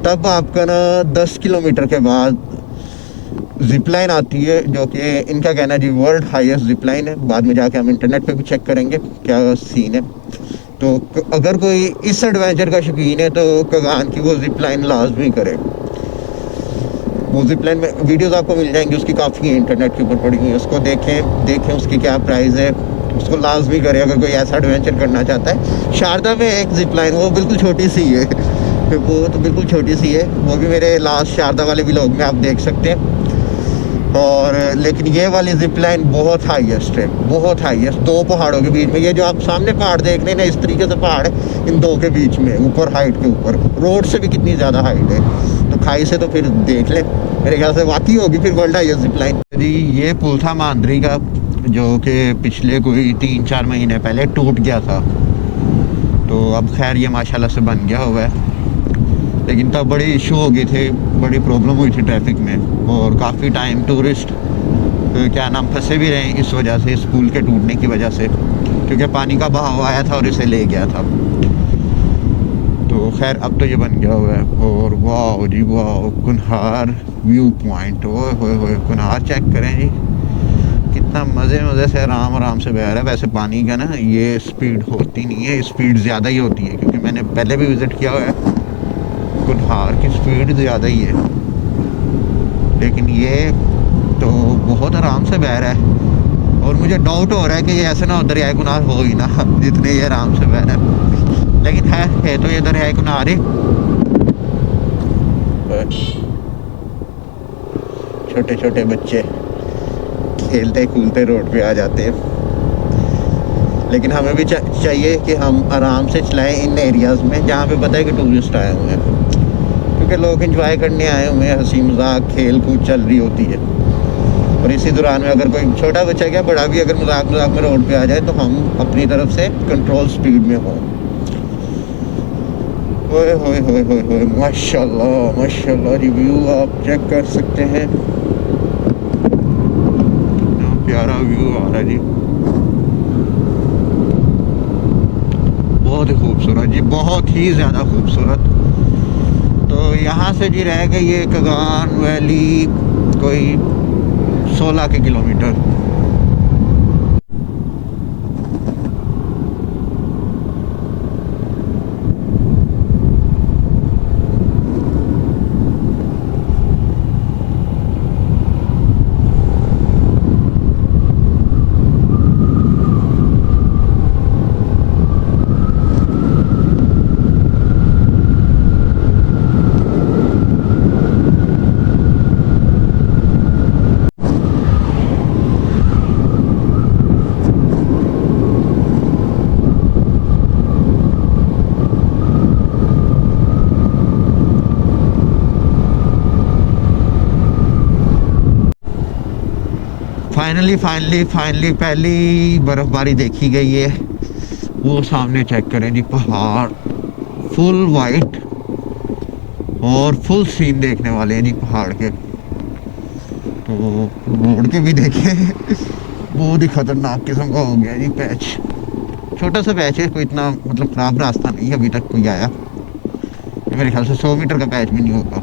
तब आपका ना 10 किलोमीटर के बाद जिप लाइन आती है, जो कि इनका कहना है जी वर्ल्ड हाईएस्ट जिप लाइन है। बाद में जाके हम इंटरनेट पे भी चेक करेंगे क्या सीन है। तो अगर कोई इस एडवेंचर का शौकीन है तो कगान की वो जिप लाइन लाजमी करे। वो जिप लाइन में वीडियोस आपको मिल जाएंगी, उसकी काफ़ी इंटरनेट के ऊपर पड़ी हुई है, उसको देखें उसकी क्या प्राइस है, उसको लाजमी करें अगर कोई ऐसा एडवेंचर करना चाहता है। शारदा में एक जिप लाइन, वो बिल्कुल छोटी सी है, वो तो बिल्कुल छोटी सी है, वो भी मेरे लास्ट शारदा वाले व्लॉग में आप देख सकते हैं। और लेकिन ये वाली जिप लाइन बहुत हाईएस्ट है, बहुत हाईएस्ट, दो पहाड़ों के बीच में। ये जो आप सामने पहाड़ देख रहे हैं ना, इस तरीके से पहाड़ है इन दो के बीच में, ऊपर हाइट के ऊपर, रोड से भी कितनी ज़्यादा हाइट है। तो खाई से तो फिर देख लें, मेरे ख्याल से वाकई होगी फिर वर्ल्ड हाईएस्ट जिप लाइन जी। ये पुल था मांदरी का, जो कि पिछले कोई 3-4 महीने पहले टूट गया था। तो अब खैर ये माशाल्लाह से बन गया हुआ है, लेकिन तब बड़ी इशू हो गई थी, बड़ी प्रॉब्लम हुई थी ट्रैफिक में, और काफ़ी टाइम टूरिस्ट क्या नाम फंसे भी रहे इस वजह से, इस पुल के टूटने की वजह से, क्योंकि पानी का बहाव आया था और इसे ले गया था। तो खैर अब तो ये बन गया हुआ है। और वाह जी वाह, कुनहार व्यू पॉइंट, ओए होए होए, कुनहार चेक करें जी, कितना मज़े से आराम से बह रहा है। वैसे पानी का ना ये स्पीड होती नहीं है, स्पीड ज़्यादा ही होती है, क्योंकि मैंने पहले भी विज़िट किया हुआ है, कुनहार की स्पीड ज़्यादा ही है, लेकिन ये तो बहुत आराम से बह रहा है। और मुझे डाउट हो रहा है कि ये ऐसे ना दरियाए कुनहार हो ही ना, जितने ये आराम से बह रहा है, लेकिन है तो ये दरियाए कुनहार ही। छोटे छोटे बच्चे खेलते कूदते रोड पे आ जाते हैं, लेकिन हमें भी चाहिए कि हम आराम से चलाएं इन एरियाज़ में जहाँ पे पता है कि टूरिस्ट आए हुए हैं, क्योंकि लोग एंजॉय करने आए हुए हैं, हंसी मजाक खेल कूद चल रही होती है। और इसी दौरान में अगर कोई छोटा बच्चा क्या बड़ा भी अगर मजाक में रोड पे आ जाए तो हम अपनी तरफ से कंट्रोल स्पीड में हों। ओए होए होए होए होए, माशाल्लाह माशाल्लाह जी, व्यू आप चेक कर सकते हैं, कितना प्यारा व्यू आ रहा है जी, बहुत ही खूबसूरत जी, बहुत ही ज़्यादा खूबसूरत। तो यहाँ से जी रह गई ये कगान वैली कोई 16 के किलोमीटर। फाइनली पहली बर्फबारी देखी गई है। वो सामने चेक करें जी, पहाड़ फुल वाइट और फुल सीन देखने वाले हैं जी पहाड़ के। तो रोड के भी देखें बहुत ही खतरनाक किस्म का हो गया जी पैच, छोटा सा पैच है, कोई इतना मतलब ख़राब रास्ता नहीं अभी तक कोई आया, मेरे ख्याल से 100 मीटर का पैच भी नहीं होगा।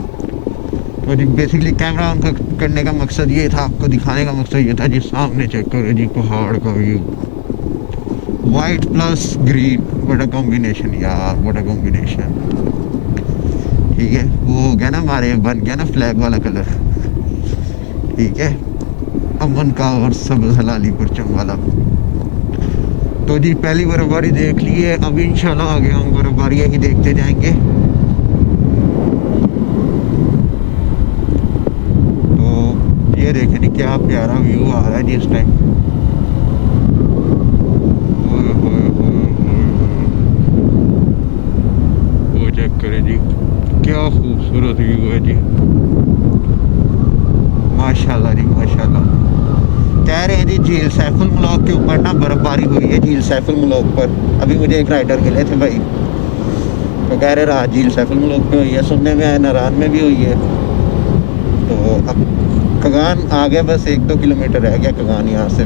तो जी बेसिकली कैमरा उनका करने का मकसद ये था, आपको दिखाने का मकसद ये था जी, सामने चेक करो जी पहाड़ का view, white plus green, what a combination यार, व्हाट अ कॉम्बिनेशन। ठीक है, वो हो गया ना, हमारे बन गया ना फ्लैग वाला कलर। ठीक है, अमन का और सब्ज़ हलाली परचम वाला। तो जी पहली बर्फबारी देख ली है, अब इंशाल्लाह आगे हम बर्फबारी ही देखते जाएंगे। तो ये देखें नहीं क्या प्यारा व्यू आ रहा है जी इस टाइम। वो चेक करें जी, क्या खूबसूरत व्यू है जी, माशाल्लाह जी माशाल्लाह। कह रहे हैं जी झील सैफुल मलौक के ऊपर ना बर्फबारी हुई है, झील सैफुल मलौक पर। अभी मुझे एक राइडर मिले थे भाई, तो कह रहे रात झील सैफुल मलौक पे हुई है, सुनने में आया नारान में भी हुई है। तो अब कगान आ गया, बस 1-2 किलोमीटर रह गया कगान यहाँ से।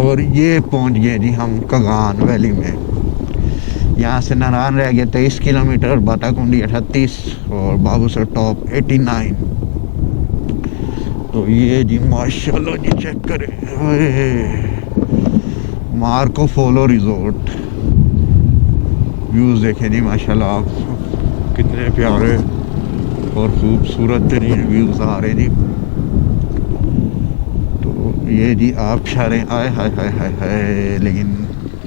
और ये पहुँच गए जी हम कगान वैली में। यहाँ से नारान रह गया 23 किलोमीटर, बाताकुंडी 38 और बाबूसर टॉप 89। तो ये जी माशाल्लाह जी चेक करें, मार्को पोलो रिजोर्ट। व्यूज़ देखें जी माशाल्लाह आप, कितने प्यारे और खूबसूरत तरीन व्यूज़ आ रहे जी। तो ये जी आप शारे आए, हाय हाय हाय हाय, लेकिन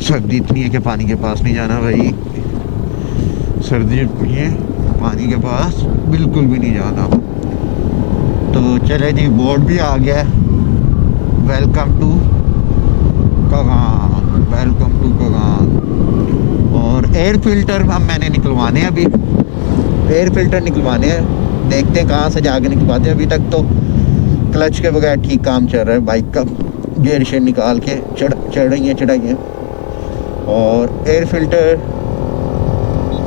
सर्दी इतनी है कि पानी के पास नहीं जाना भाई, सर्दी इतनी है पानी के पास बिल्कुल भी नहीं जाना। तो चले जी, बोर्ड भी आ गया है, वेलकम टू कगान, वेलकम टू कगान। और एयर फिल्टर हम मैंने निकलवाने हैं, अभी एयर फिल्टर निकलवाने हैं, देखते हैं कहाँ से जाके निकलवाते हैं। अभी तक तो क्लच के बगैर ठीक काम चल रहा है बाइक का, गियर शेयर निकाल के चढ़ रही हैं। और एयर फिल्टर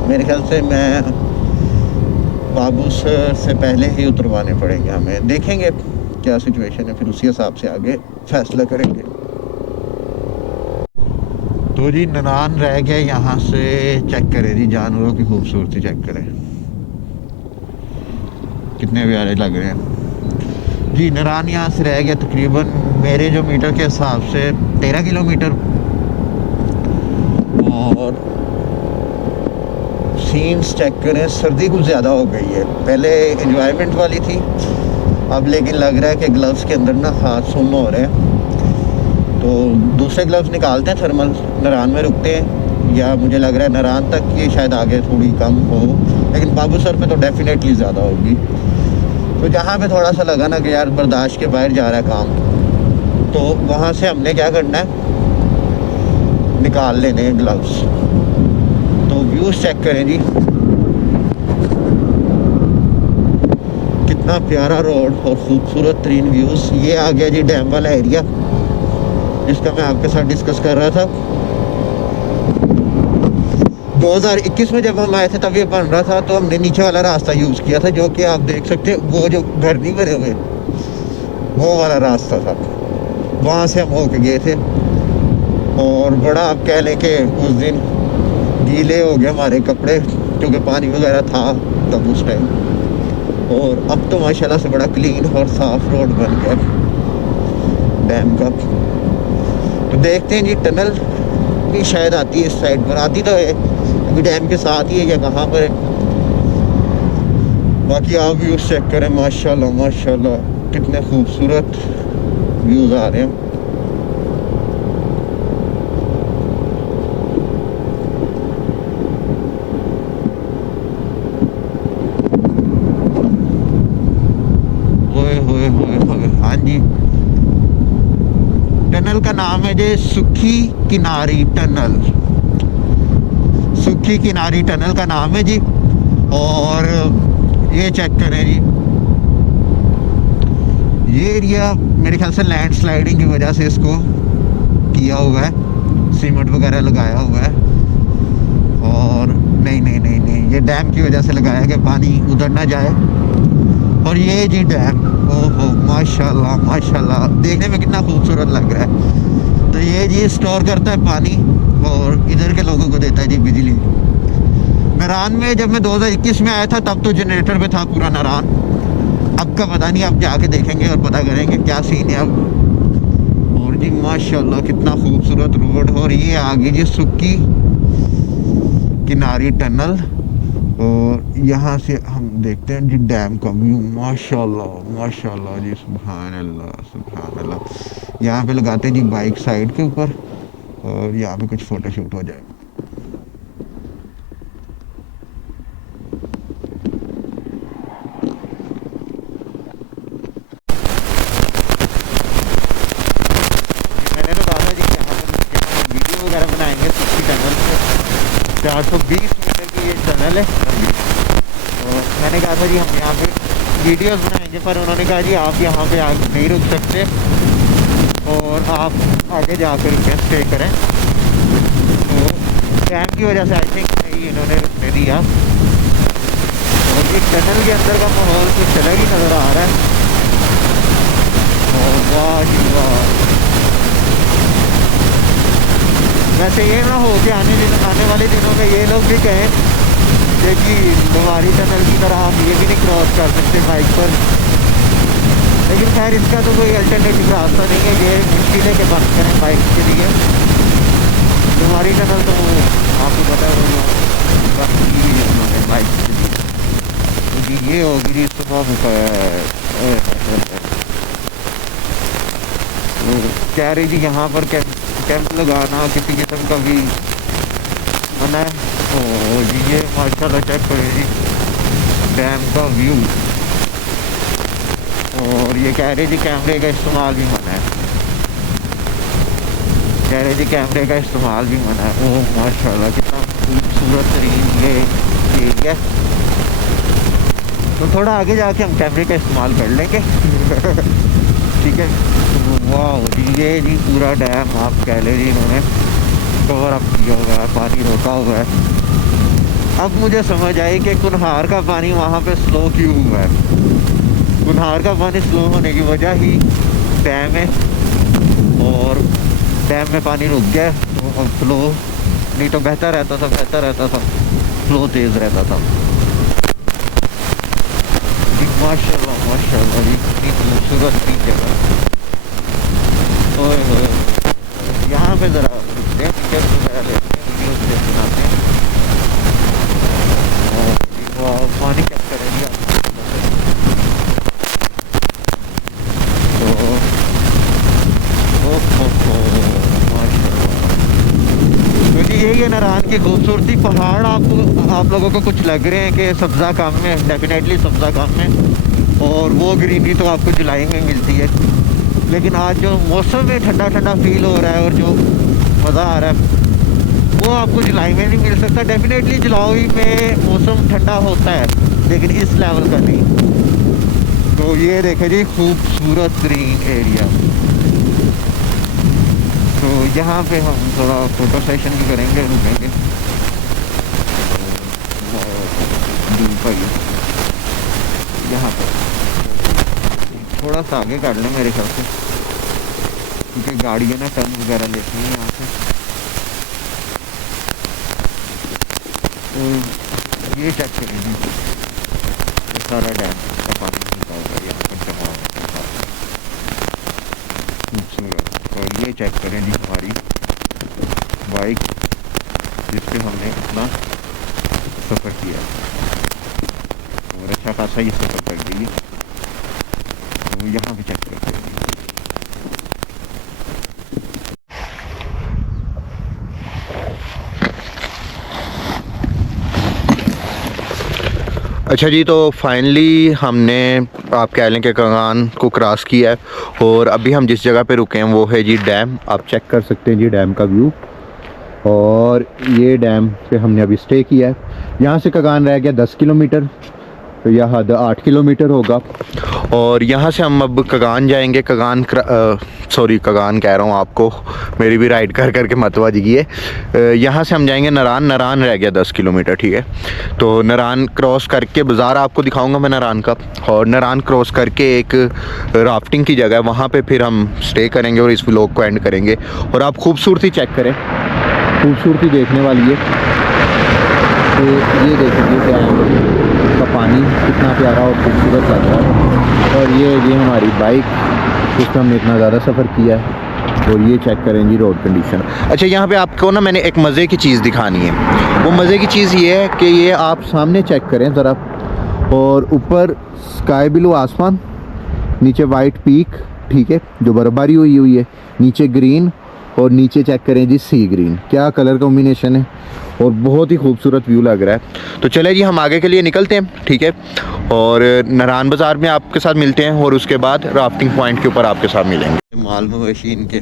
मेरे ख्याल से मैं बाबू सर से पहले ही उतरवाने पड़ेंगे हमें, देखेंगे क्या सिचुएशन है, फिर उसी हिसाब से आगे फैसला करेंगे। तो जी नारान रह गया यहाँ से, चेक करें जी जानवरों की खूबसूरती चेक करें, कितने प्यारे लग रहे हैं जी। नारान यहाँ से रह गया तकरीबन मेरे जो मीटर के हिसाब से 13 किलोमीटर। और सीन्स चेक करें, सर्दी कुछ ज़्यादा हो गई है, पहले एंजॉयमेंट वाली थी, अब लेकिन लग रहा है कि ग्लव्स के अंदर ना हाथ सुन्न हो रहे हैं। तो दूसरे ग्लव्स निकालते हैं, थर्मल नारान में रुकते हैं, या मुझे लग रहा है नारान तक ये शायद आगे थोड़ी कम हो, लेकिन बाबू सर पे तो डेफिनेटली ज़्यादा होगी। तो जहाँ पे थोड़ा सा लगा ना कि यार बर्दाश्त के बाहर जा रहा है काम, तो वहाँ से हमने क्या करना है, निकाल लेने हैं ग्लव्स। तो व्यूज़ चेक करें जी, कितना प्यारा रोड और खूबसूरत तरीन व्यूज़। ये आ गया जी डैम वाला एरिया जिसका मैं आपके साथ डिस्कस कर रहा था। 2021 में जब हम आए थे तब ये बन रहा था, तो हमने नीचे वाला रास्ता यूज़ किया था, जो कि आप देख सकते हैं, वो जो घर नहीं बने हुए वो वाला रास्ता था, वहाँ से हम होके गए थे। और बड़ा आप कह लें कि उस दिन गीले हो गए हमारे कपड़े, क्योंकि पानी वगैरह था तब उस टाइम। और अब तो माशाल्लाह से बड़ा क्लीन और साफ़ रोड बन गया डैम का। तो देखते हैं जी, टनल भी शायद आती है इस साइड पर, आती तो है, अभी डैम के साथ ही है या कहाँ पर है। बाकी आप व्यूज़ चेक करें, माशाल्लाह माशाल्लाह कितने खूबसूरत व्यूज़ आ रहे हैं। हाँ जी, टनल का नाम है जी सुखी किनारी टनल, सुखी किनारी टनल का नाम है जी। और ये चेक करें जी, ये एरिया मेरे ख्याल से लैंडस्लाइडिंग की वजह से इसको किया हुआ है, सीमेंट वगैरह लगाया हुआ है। और नहीं, ये डैम की वजह से लगाया है कि पानी उधर ना जाए। और ये जी डैम, ओहो माशाल्लाह माशाल्लाह, देखने में कितना खूबसूरत लग रहा है। तो ये जी स्टोर करता है पानी और इधर के लोगों को देता है जी बिजली। नारान में जब मैं 2021 में आया था तब तो जनरेटर पे था पूरा नारान, अब का पता नहीं, अब जाके देखेंगे और पता करेंगे क्या सीन है अब। और जी माशाल्लाह कितना खूबसूरत रोड। और ये आगे जी सुक्की किनारी टनल। और यहाँ से हम देखते हैं जी डैम का व्यू। माशाल्लाह माशाल्लाह जी, सुभान अल्लाह सुभान अल्लाह। यहाँ पे लगाते हैं जी बाइक साइड के ऊपर और यहाँ पे कुछ फ़ोटो शूट हो जाए। मैंने तो कहा था जी यहाँ पर वीडियो वगैरह बनाएंगे सुक्की टनल से। 420 मीटर की ये टनल है। तो मैंने कहा था जी हम यहाँ पे वीडियोस बनाएंगे, पर उन्होंने कहा जी आप यहाँ पे आगे नहीं रुक सकते और आप आगे जाकर रुके स्टे करें। तो डैम की वजह से आई थिंक नहीं इन्होंने रुकने दिया। और ये टनल के अंदर का माहौल कुछ अलग ही नज़र आ रहा है। और वाह जी वाह। वैसे ये ना हो कि आने वाले दिनों में ये लोग भी कहें कि हमारी टनल की तरह आप ये भी नहीं क्रॉस कर सकते बाइक पर। लेकिन खैर इसका तो कोई अल्टरनेटिव रास्ता नहीं है, ये मुश्किल है कि बंद करें बाइक के लिए। हमारी टनल तो आपको पता है बंद की उन्होंने बाइक के लिए। तो जी ये होगी जी सुबह कह रही जी यहाँ पर कैंप लगाना किसी किस्म का भी मना है। तो जी ये माशाल्लाह चेक करें जी डैम का व्यू। और ये कह रहे जी कैमरे का इस्तेमाल भी मना है, कह रहे जी कैमरे का इस्तेमाल भी मना है। ओह माशाल्लाह कितना खूबसूरत तरीन ये एरिया। तो थोड़ा आगे जाके हम कैमरे का इस्तेमाल कर लेंगे ठीक है। वाह जी ये जी पूरा डैम आप कह ले जी इन्होंने कवर अप किया हुआ है, पानी रोका हुआ है। अब मुझे समझ आई कि कुनहार का पानी वहाँ पे स्लो क्यों हुआ है। कुनहार का पानी स्लो होने की वजह ही डैम है और डैम में पानी रुक गया तो अब फ्लो नहीं तो बहता रहता था फ्लो तेज़ रहता था। माशाल्लाह माशाल्लाह जी कितनी खूबसूरत थी जगह। और यहाँ पे ज़रा पिक्चर वगैरह लेते हैं, वीडियोस बनाते हैं। और पानी कैप्चर एरिया तो जी यही है नारायण की खूबसूरती। पहाड़ आप लोगों को कुछ लग रहे हैं कि सब्ज़ा कम है, डेफिनेटली सब्ज़ा कम है और वो ग्रीनरी तो आपको जुलाई में मिलती है। लेकिन आज जो मौसम में ठंडा ठंडा फील हो रहा है और जो मज़ा आ रहा है वो आपको जुलाई में नहीं मिल सकता। डेफिनेटली जुलाई में मौसम ठंडा होता है लेकिन इस लेवल का नहीं। तो ये देखें जी खूबसूरत ग्रीन एरिया। तो यहाँ पे हम थोड़ा फोटो सेशन भी करेंगे, रुकेंगे। यहाँ पर थोड़ा सा आगे काट लें मेरे ख्याल से, क्योंकि गाड़ियाँ ना टर्न वगैरह लेती हैं यहाँ से। तो ये चेक करेंगे ये सारा डैम का पानी निकल रहा है यहाँ पर जमा होता है खूबसूरत। और ये चेक करें जी हमारी बाइक जिस पे हमने अपना सफ़र किया और अच्छा खासा ये सफ़र कर गई है। तो यहाँ पे चेक करते हैं। अच्छा जी, तो फाइनली हमने आप कह लें कि कगान को क्रॉस किया है और अभी हम जिस जगह पे रुके हैं वो है जी डैम। आप चेक कर सकते हैं जी डैम का व्यू। और ये डैम पे हमने अभी स्टे किया है। यहाँ से कगान रह गया 10 किलोमीटर, तो यह हद 8 किलोमीटर होगा। और यहाँ से हम अब कगान जाएंगे। कगान कह रहा हूँ आपको, मेरी भी राइड कर करके मत वाजिए। यहाँ से हम जाएंगे नारान। नारान रह गया 10 किलोमीटर, ठीक है। तो नारान क्रॉस करके बाज़ार आपको दिखाऊंगा मैं नारान का, और नारान क्रॉस करके एक राफ्टिंग की जगह है, वहाँ पे फिर हम स्टे करेंगे और इस व्लॉग को एंड करेंगे। और आप खूबसूरती चेक करें, खूबसूरती देखने वाली है। तो ये देखिए डैम का पानी कितना प्यारा और खूबसूरत लग रहा है। और ये हमारी बाइक जिस पर हमने इतना ज़्यादा सफ़र किया है। और ये चेक करें जी रोड कंडीशन। अच्छा यहाँ पे आपको ना मैंने एक मज़े की चीज़ दिखानी है। वो मज़े की चीज़ ये है कि ये आप सामने चेक करें ज़रा, और ऊपर स्काई ब्लू आसमान, नीचे वाइट पीक, ठीक है, जो बर्फबारी हुई है, नीचे ग्रीन, और नीचे चेक करें जी सी ग्रीन। क्या कलर कॉम्बिनेशन है, और बहुत ही खूबसूरत व्यू लग रहा है। तो चले जी हम आगे के लिए निकलते हैं, ठीक है, और नारायण बाज़ार में आपके साथ मिलते हैं, और उसके बाद राफ्टिंग पॉइंट के ऊपर आपके साथ मिलेंगे। माल मवेशी इनके,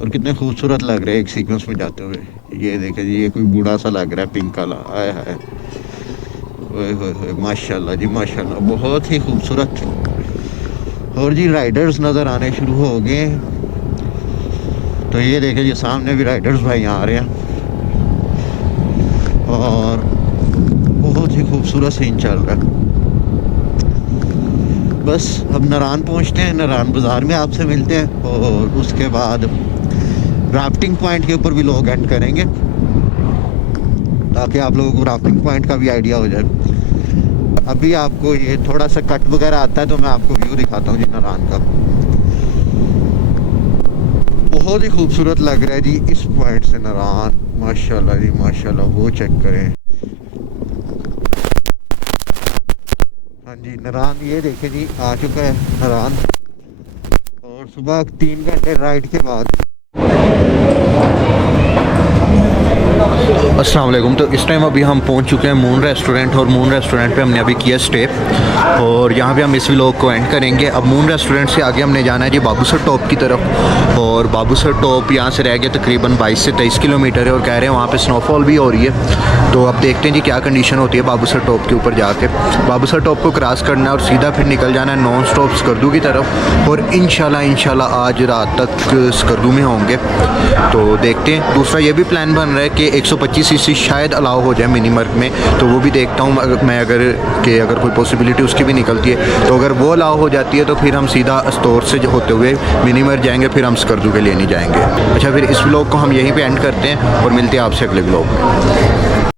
और कितने खूबसूरत लग रहे हैं एक सीक्वेंस में जाते हुए। ये देखें जी, ये कोई बूढ़ा सा लग रहा है पिंक वाला, आए हाय, ओए होए होए, माशाल्लाह जी माशाल्लाह, बहुत ही खूबसूरत। और जी राइडर्स नज़र आने शुरू हो गए। तो ये देखें जी सामने भी राइडर्स भाई आ रहे हैं, और बहुत ही खूबसूरत सीन चल रहा है। बस अब नारायण पहुंचते हैं, नारायण बाज़ार में आपसे मिलते हैं, और उसके बाद राफ्टिंग पॉइंट के ऊपर भी लोग एंड करेंगे, ताकि आप लोगों को राफ्टिंग पॉइंट का भी आइडिया हो जाए। अभी आपको ये थोड़ा सा कट वगैरह आता है, तो मैं आपको व्यू दिखाता हूँ जी नारायण का। बहुत ही खूबसूरत लग रहा है जी इस पॉइंट से नारायण, माशाल्लाह जी माशाल्लाह। वो चेक करें, हाँ जी नारायण, ये देखें जी आ चुका है नारायण, और सुबह 3 घंटे राइड के बाद। अस्सलाम वालेकुम। तो इस टाइम अभी हम पहुंच चुके हैं मून रेस्टोरेंट, और मून रेस्टोरेंट पे हमने अभी किया स्टे, और यहाँ पे हम इस व्लॉग को एंड करेंगे। अब मून रेस्टोरेंट से आगे हमने जाना है जी बाबूसर टॉप की तरफ, और बाबूसर टॉप यहाँ से रह गया तकरीबन 22 से 23 किलोमीटर है, और कह रहे हैं वहाँ पे स्नोफॉल भी हो रही है। तो अब देखते हैं जी क्या कंडीशन होती है बाबूसर टॉप के ऊपर जाके। बाबूसर टॉप को क्रॉस करना है और सीधा फिर निकल जाना है नॉन स्टॉप स्कर्दू की तरफ, और इंशाल्लाह आज रात तक स्कर्दू में होंगे। तो देखते हैं। दूसरा ये भी प्लान बन रहा है कि 125 सीसी शायद अलाउ हो जाए मिनीमर्क में, तो वो भी देखता हूँ मैं, अगर कोई पॉसिबिलिटी उसकी भी निकलती है, तो अगर वो अलाउ हो जाती है तो फिर हम सीधा स्टोर से होते हुए मिनीमर्क जाएंगे, फिर हम स्कर्दू के लिए नहीं जाएंगे। अच्छा, फिर इस व्लॉग को हम यहीं पे एंड करते हैं, और मिलते हैं आपसे अगले व्लॉग में।